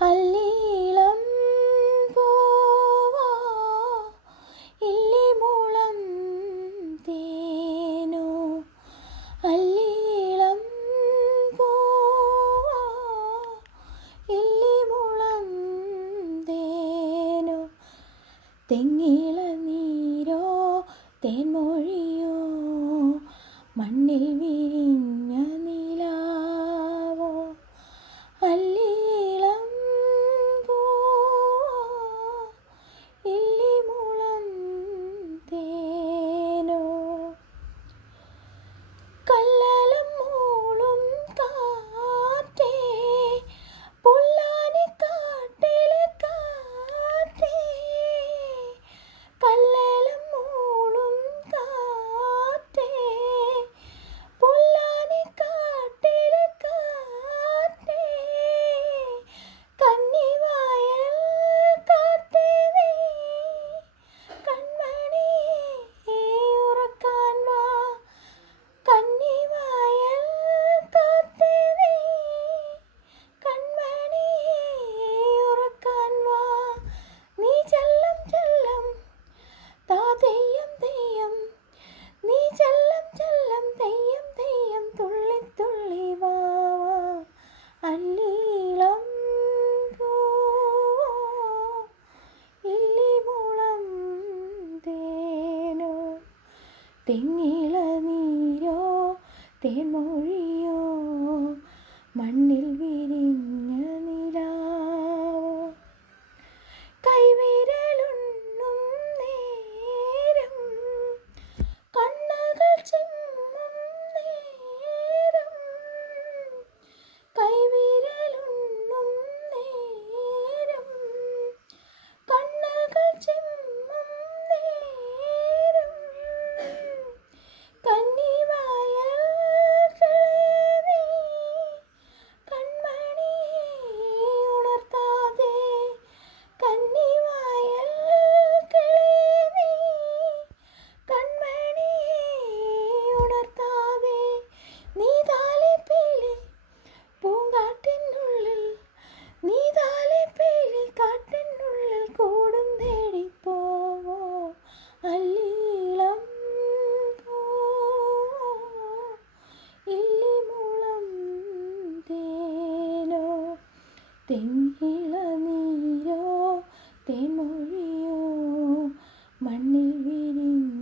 അല്ലീളം പൂവോ ഇല്ലിമുളം തേനോ അല്ലീളം പൂവോ ഇല്ലിമുളം തേനോ തെങ്ങിളനീരോ തേൻമൊഴിയോ മണ്ണിൽ വിരിഞ്ഞ നിലാവോ അല്ലീളം പൂവോ ഇല്ലിമുളം തേനോ കല്ലലം മൂളും കാറ്റേ പുല്ലാനിക്കാട്ടിലെ കാറ്റേ കല്ലലം മൂളും കാറ്റേ പുല്ലാനിക്കാട്ടിലെ കാറ്റേ കന്നിവായൽ കാറ്റേ നീ കൺമണിയേ ഉറക്കാൻ വാ കന്നിവായൽ കാറ്റേ നീ കൺമണിയേ ഉറക്കാൻ വാ നീ ചെല്ലം ചെല്ലം താ തെയ്യം തെയ്യം നീ ചെല്ലം ചെല്ലം തെയ്യം തെയ്യം തുള്ളി തുള്ളി വാ വാ അല്ലീളം പൂവോ ഇല്ലിമുളം തേനോ തെങ്ങിളനീരോ തേൻമൊഴിയോ മണ്ണിൽ വിരിഞ്ഞ നിലാവോ കൈവിരലുണ്ണും നേരം കണ്ണുകൾ ചിമ്മും നേരം കൈവിരലുണ്ണും നേരം കണ്ണുകൾ ചിമ്മും നേരം കന്നിവായൽ കിളി കൺമണിയേ ഉണർത്താതെ കന്നിവായൽ കിളി കൺമണിയേ ഉണർത്താതെ നീ താലിപ്പീലി പൂങ്കാട്ടിനുള്ളിൽ നീ താലിപ്പീലി കാട്ടിനുള്ളിൽ കൂടും തേടി പോവോ അല്ലീളം പൂവോ ഇല്ലിമുളം തേനോ തെങ്ങിളനീരോ തേൻമൊഴിയോ മണ്ണിൽ വിരിഞ്ഞ